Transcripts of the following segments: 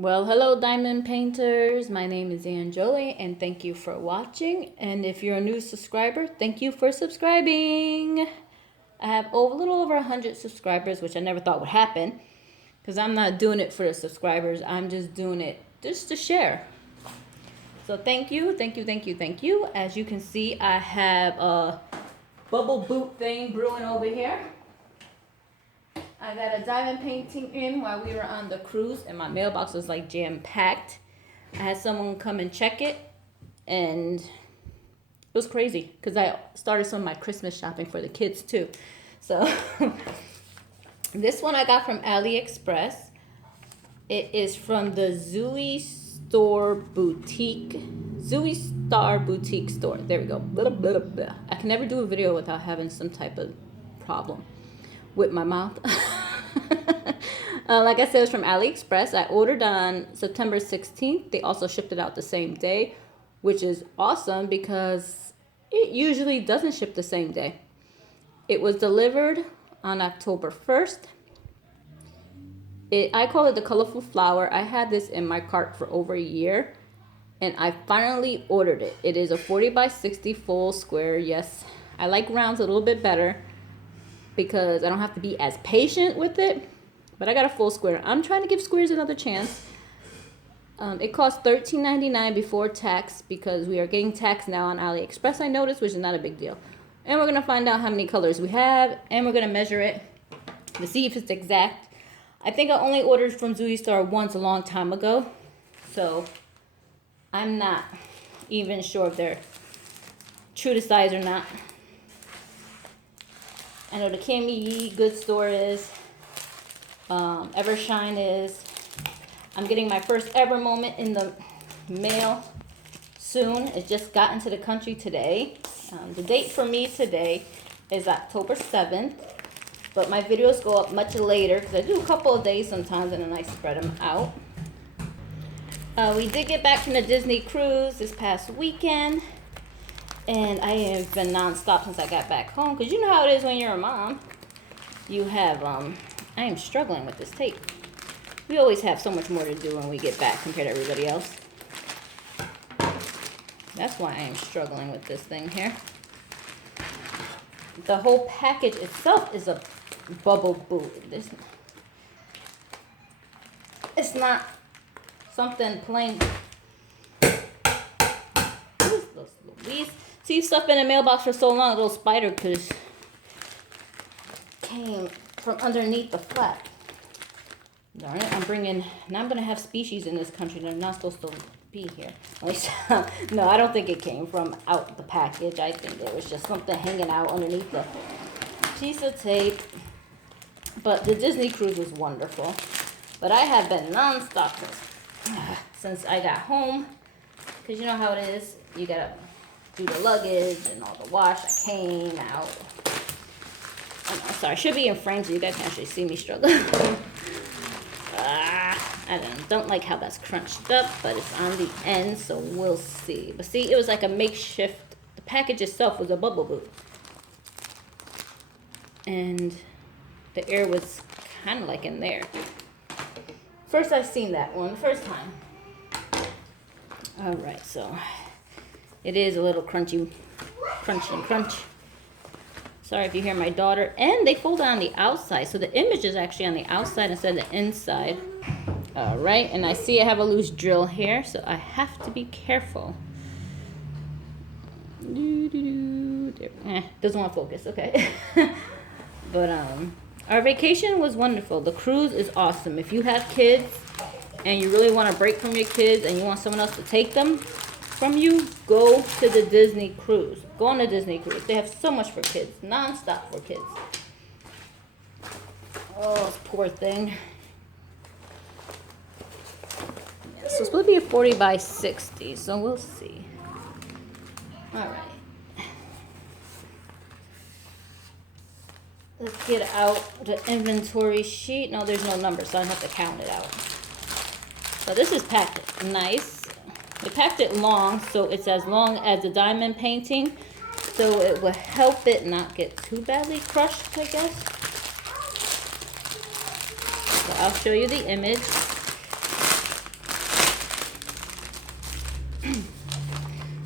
Well, hello, diamond painters. My name is Jolie, and thank you for watching. And if you're a new subscriber, thank you for subscribing. I have a little over 100 subscribers, which I never thought would happen, because I'm not doing it for the subscribers. I'm just doing it just to share. So thank you, thank you, thank you, thank you. As you can see, I have a bubble boot thing brewing over here. I got a diamond painting in while we were on the cruise, and my mailbox was like jam-packed. I had someone come and check it, and it was crazy because I started some of my Christmas shopping for the kids too. So this one I got from Aliexpress. It is from the Zhuistar boutique store. There we go. Blah, blah, blah. I can never do a video without having some type of problem with my mouth. Like I said, it was from AliExpress. I ordered on September 16th. They also shipped it out the same day, which is awesome because it usually doesn't ship the same day. It was delivered on October 1st. I call it the colorful flower. I had this in my cart for over a year, and I finally ordered it. It is a 40 by 60 full square. Yes, I like rounds a little bit better because I don't have to be as patient with it, but I got a full square. I'm trying to give squares another chance. It cost $13.99 before tax because we are getting taxed now on AliExpress, I noticed, which is not a big deal. And we're going to find out how many colors we have, and we're going to measure it to see if it's exact. I think I only ordered from Zhuistar once a long time ago, so I'm not even sure if they're true to size or not. I know the Kami Good Store is, Evershine is. I'm getting my first ever moment in the mail soon. It just got into the country today. The date for me today is October 7th, but my videos go up much later because I do a couple of days sometimes and then I spread them out. We did get back from the Disney cruise this past weekend. And I have been non-stop since I got back home. Because you know how it is when you're a mom. You have, I am struggling with this tape. We always have so much more to do when we get back compared to everybody else. That's why I am struggling with this thing here. The whole package itself is a bubble boot. It's not something plain. What is this, Louise? See stuff in the mailbox for so long, a little spider came from underneath the flap. Darn it, now I'm gonna have species in this country that are not supposed to be here. At least, no, I don't think it came from out the package. I think it was just something hanging out underneath the piece of tape. But the Disney cruise was wonderful. But I have been non-stop since I got home. Because you know how it is, you gotta do the luggage and all the wash. I came out. I'm sorry, I should be in frame so you guys can actually see me struggle. I don't like how that's crunched up, but it's on the end, so we'll see. But see, it was like a makeshift. The package itself was a bubble boot. And the air was kind of like in there. First I've seen that one, first time. Alright, so it is a little crunchy and crunch. Sorry if you hear my daughter. And they fold it on the outside, so the image is actually on the outside instead of the inside. Alright, and I see I have a loose drill here, so I have to be careful. Doesn't want to focus, okay. But our vacation was wonderful. The cruise is awesome. If you have kids and you really want to break from your kids and you want someone else to take them from you, go to the Disney cruise. Go on the Disney cruise. They have so much for kids, non-stop for kids. Oh, this poor thing. Yeah, so it's supposed to be a 40 by 60, so we'll see. All right. Let's get out the inventory sheet. No, there's no number, so I don't have to count it out. So this is packed nice. They packed it long, so it's as long as the diamond painting. So it will help it not get too badly crushed, I guess. So I'll show you the image.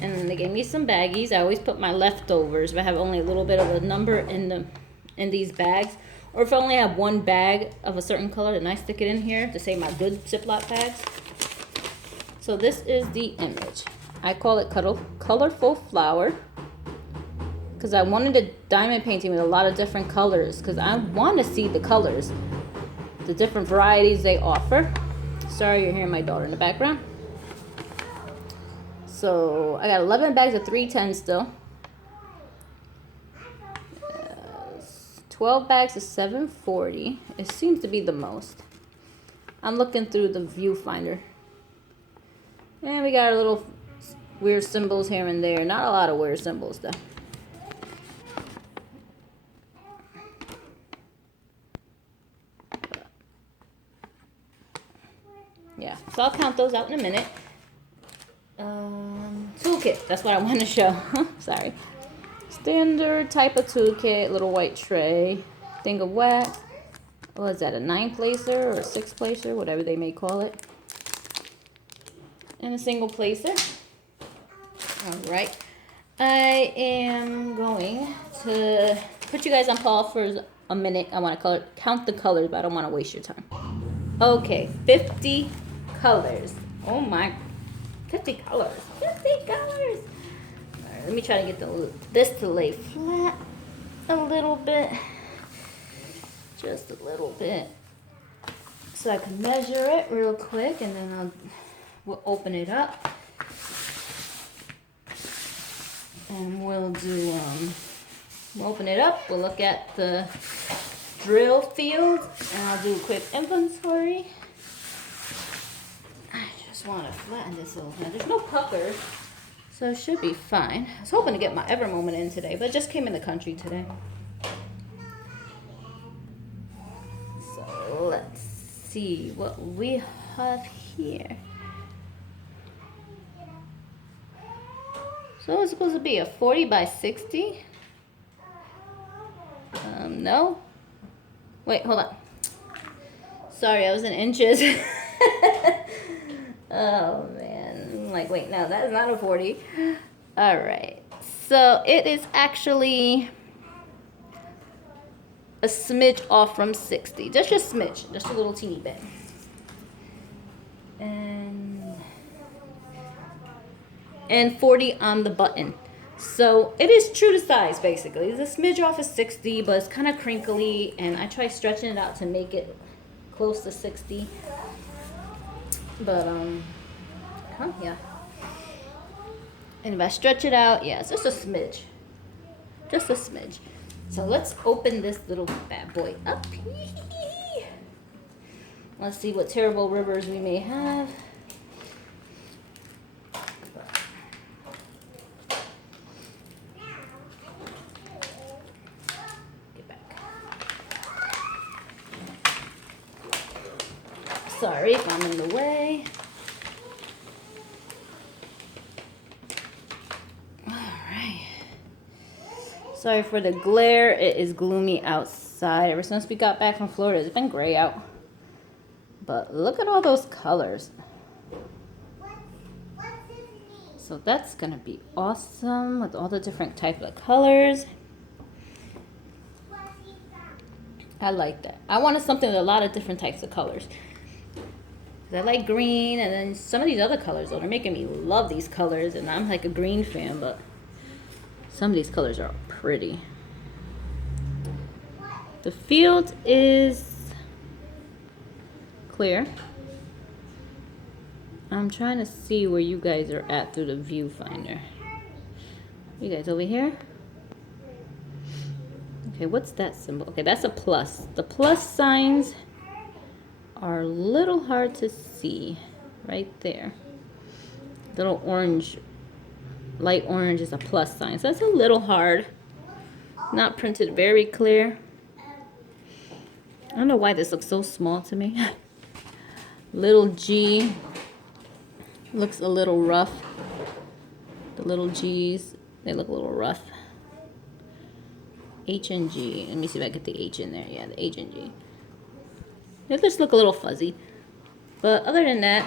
And then they gave me some baggies. I always put my leftovers if I have only a little bit of a number in these bags. Or if I only have one bag of a certain color, then I stick it in here to save my good Ziploc bags. So this is the image. I call it Colorful Flower, because I wanted a diamond painting with a lot of different colors, because I want to see the colors, the different varieties they offer. Sorry, you're hearing my daughter in the background. So I got 11 bags of 310 still. 12 bags of 740. It seems to be the most. I'm looking through the viewfinder. And we got a little weird symbols here and there. Not a lot of weird symbols though. Yeah, so I'll count those out in a minute. Toolkit, that's what I want to show. Sorry. Standard type of toolkit, little white tray, thing of wax. What is that, a 9-placer or a 6-placer, whatever they may call it. And a single placer. All right. I am going to put you guys on pause for a minute. I want to count the colors, but I don't want to waste your time. Okay, 50 colors. Oh my, 50 colors. 50 colors. All right, let me try to get this to lay flat a little bit. Just a little bit. So I can measure it real quick, and then we'll open it up. And we'll open it up. We'll look at the drill field, and I'll do a quick inventory. I just want to flatten this a little bit. There's no pucker, so it should be fine. I was hoping to get my Ever moment in today, but I just came in the country today. So let's see what we have here. So it's supposed to be a 40 by 60. No. Wait, hold on. Sorry, I was in inches. Oh man. I'm like, wait, no, that is not a 40. All right. So it is actually a smidge off from 60. Just a smidge, just a little teeny bit. And 40 on the button. So it is true to size, basically. It's a smidge off of 60, but it's kind of crinkly, and I try stretching it out to make it close to 60. But yeah. And if I stretch it out, yeah, it's just a smidge. Just a smidge. So let's open this little bad boy up. Let's see what terrible rivers we may have. Sorry if I'm in the way. Alright. Sorry for the glare. It is gloomy outside. Ever since we got back from Florida, it's been gray out. But look at all those colors. So that's going to be awesome with all the different types of colors. I like that. I wanted something with a lot of different types of colors. I like green, and then some of these other colors, though, they're making me love these colors, and I'm like a green fan, but some of these colors are pretty. The field is clear. I'm trying to see where you guys are at through the viewfinder. You guys over here? Okay, what's that symbol? Okay, that's a plus. The plus signs are a little hard to see right there. Little orange, light orange is a plus sign, so that's a little hard. Not printed very clear. I don't know why this looks so small to me. Little G looks a little rough. The little G's, they look a little rough. H and G, let me see if I get the H in there. Yeah, the H and G. They just look a little fuzzy. But other than that,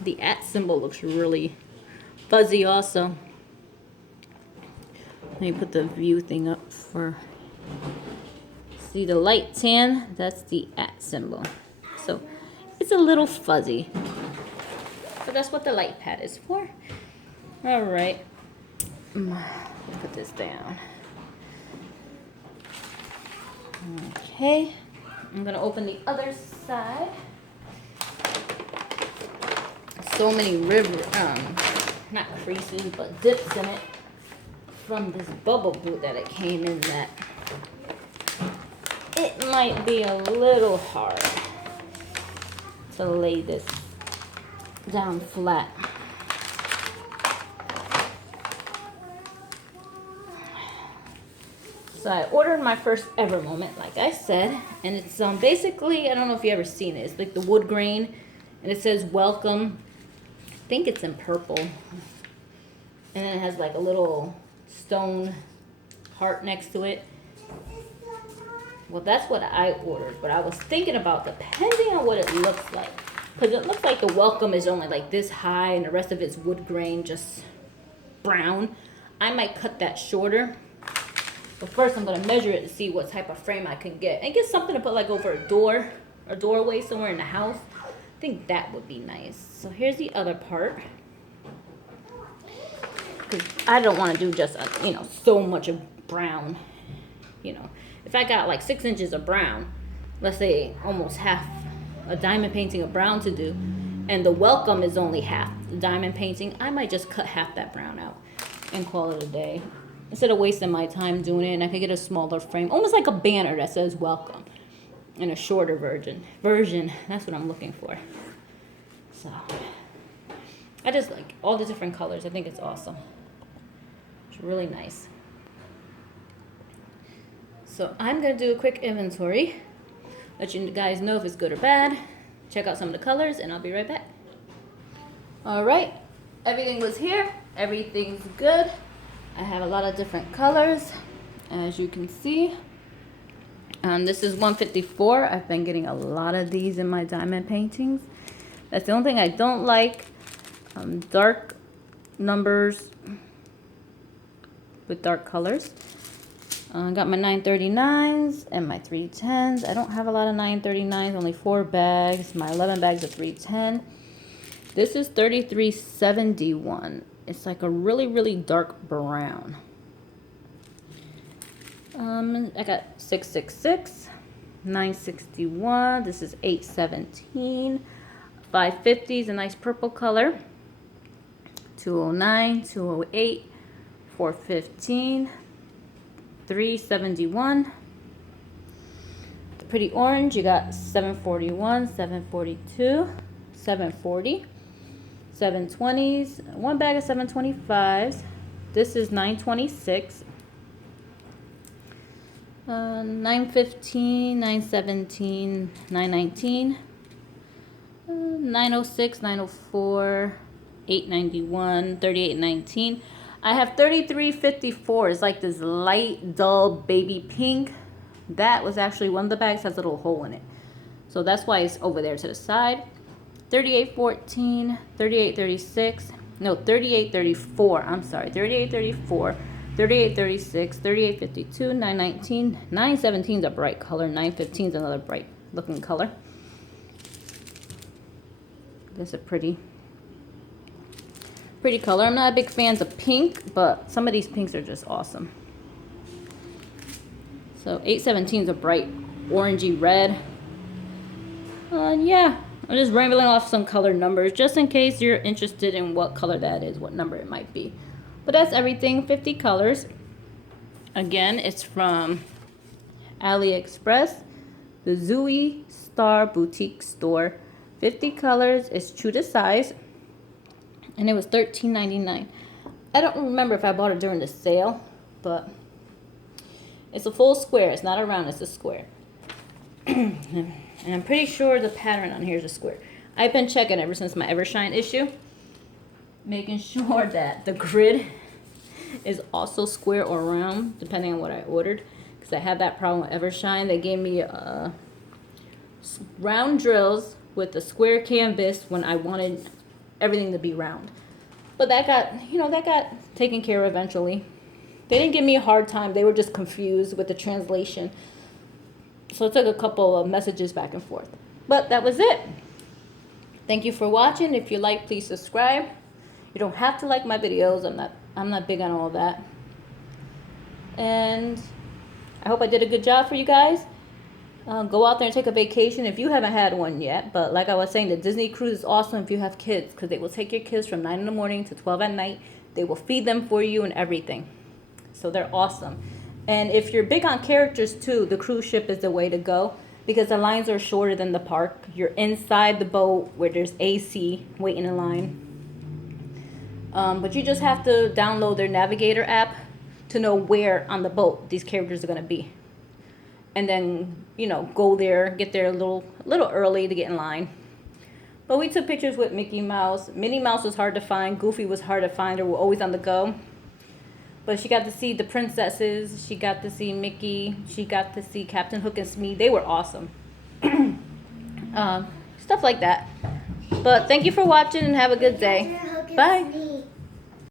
the @ symbol looks really, fuzzy also. Let me put the view thing up for, see the light tan, that's the @ symbol. So it's a little fuzzy, but that's what the light pad is for. All right, put this down. Okay, I'm gonna open the other side. So many not creases, but dips in it from this bubble boot that it came in that it might be a little hard to lay this down flat. So I ordered my first ever moment, like I said, and it's basically, I don't know if you ever seen it, it's like the wood grain, and it says welcome. I think it's in purple, and then it has like a little stone heart next to it. Well, that's what I ordered, but I was thinking about depending on what it looks like, because it looks like the welcome is only like this high and the rest of it's wood grain, just brown. I might cut that shorter, but first I'm going to measure it to see what type of frame I can get, and get something to put like over a door or doorway somewhere in the house. I think that would be nice. So here's the other part, because I don't want to do just so much of brown. If I got like 6 inches of brown, let's say almost half a diamond painting of brown to do, and the welcome is only half the diamond painting, I might just cut half that brown out and call it a day, instead of wasting my time doing it. And I could get a smaller frame, almost like a banner that says welcome, in a shorter version. That's what I'm looking for. So I just like all the different colors. I think it's awesome. It's really nice. So I'm going to do a quick inventory, let you guys know if it's good or bad, check out some of the colors, and I'll be right back. All right, everything was here. Everything's good. I have a lot of different colors, as you can see. This is 154. I've been getting a lot of these in my diamond paintings. That's the only thing I don't like. Dark numbers with dark colors. I got my 939s and my 310s. I don't have a lot of 939s, only 4 bags. My 11 bags of 310. This is 3371. It's like a really, really dark brown. I got 666, 961. This is 817. 550 is a nice purple color. 209, 208, 415. 371. The pretty orange, you got 741, 742, 740, 720s, 1 bag of 725s. This is 926, 915, 917, 919, 906, 904, 891, 3819. I have 3354. It's like this light, dull baby pink. That was actually one of the bags has a little hole in it. So that's why it's over there to the side. 3814, 3836, no, 3834. I'm sorry, 3834, 3836, 3852, 919, 917 is a bright color, 915 is another bright looking color. That's a pretty color. I'm not a big fan of pink, but some of these pinks are just awesome. So 817 is a bright orangey red. Yeah, I'm just rambling off some color numbers just in case you're interested in what color that is, what number it might be. But that's everything, 50 colors. Again, it's from Aliexpress, the Zhuistar boutique store. 50 colors, it's true to size. And it was $13.99. I don't remember if I bought it during the sale, but it's a full square. It's not a round, it's a square. And I'm pretty sure the pattern on here is a square. I've been checking ever since my Evershine issue, making sure that the grid is also square or round, depending on what I ordered. Because I had that problem with Evershine. They gave me round drills with a square canvas when I wanted everything to be round. But that got, you know, that got taken care of eventually. They didn't give me a hard time. They were just confused with the translation. So it took a couple of messages back and forth. But that was it. Thank you for watching. If you like, please subscribe. You don't have to like my videos. I'm not big on all that. And I hope I did a good job for you guys. Go out there and take a vacation if you haven't had one yet. But like I was saying, the Disney cruise is awesome if you have kids, because they will take your kids from 9 in the morning to 12 at night. They will feed them for you and everything. So they're awesome. And if you're big on characters too, the cruise ship is the way to go, because the lines are shorter than the park. You're inside the boat where there's AC waiting in line. But you just have to download their navigator app to know where on the boat these characters are going to be. And then, you know, go there, get there a little early to get in line. But we took pictures with Mickey Mouse. Minnie Mouse was hard to find. Goofy was hard to find. They were always on the go. But she got to see the princesses. She got to see Mickey. She got to see Captain Hook and Smee. They were awesome. Stuff like that. But thank you for watching and have a good day. Bye.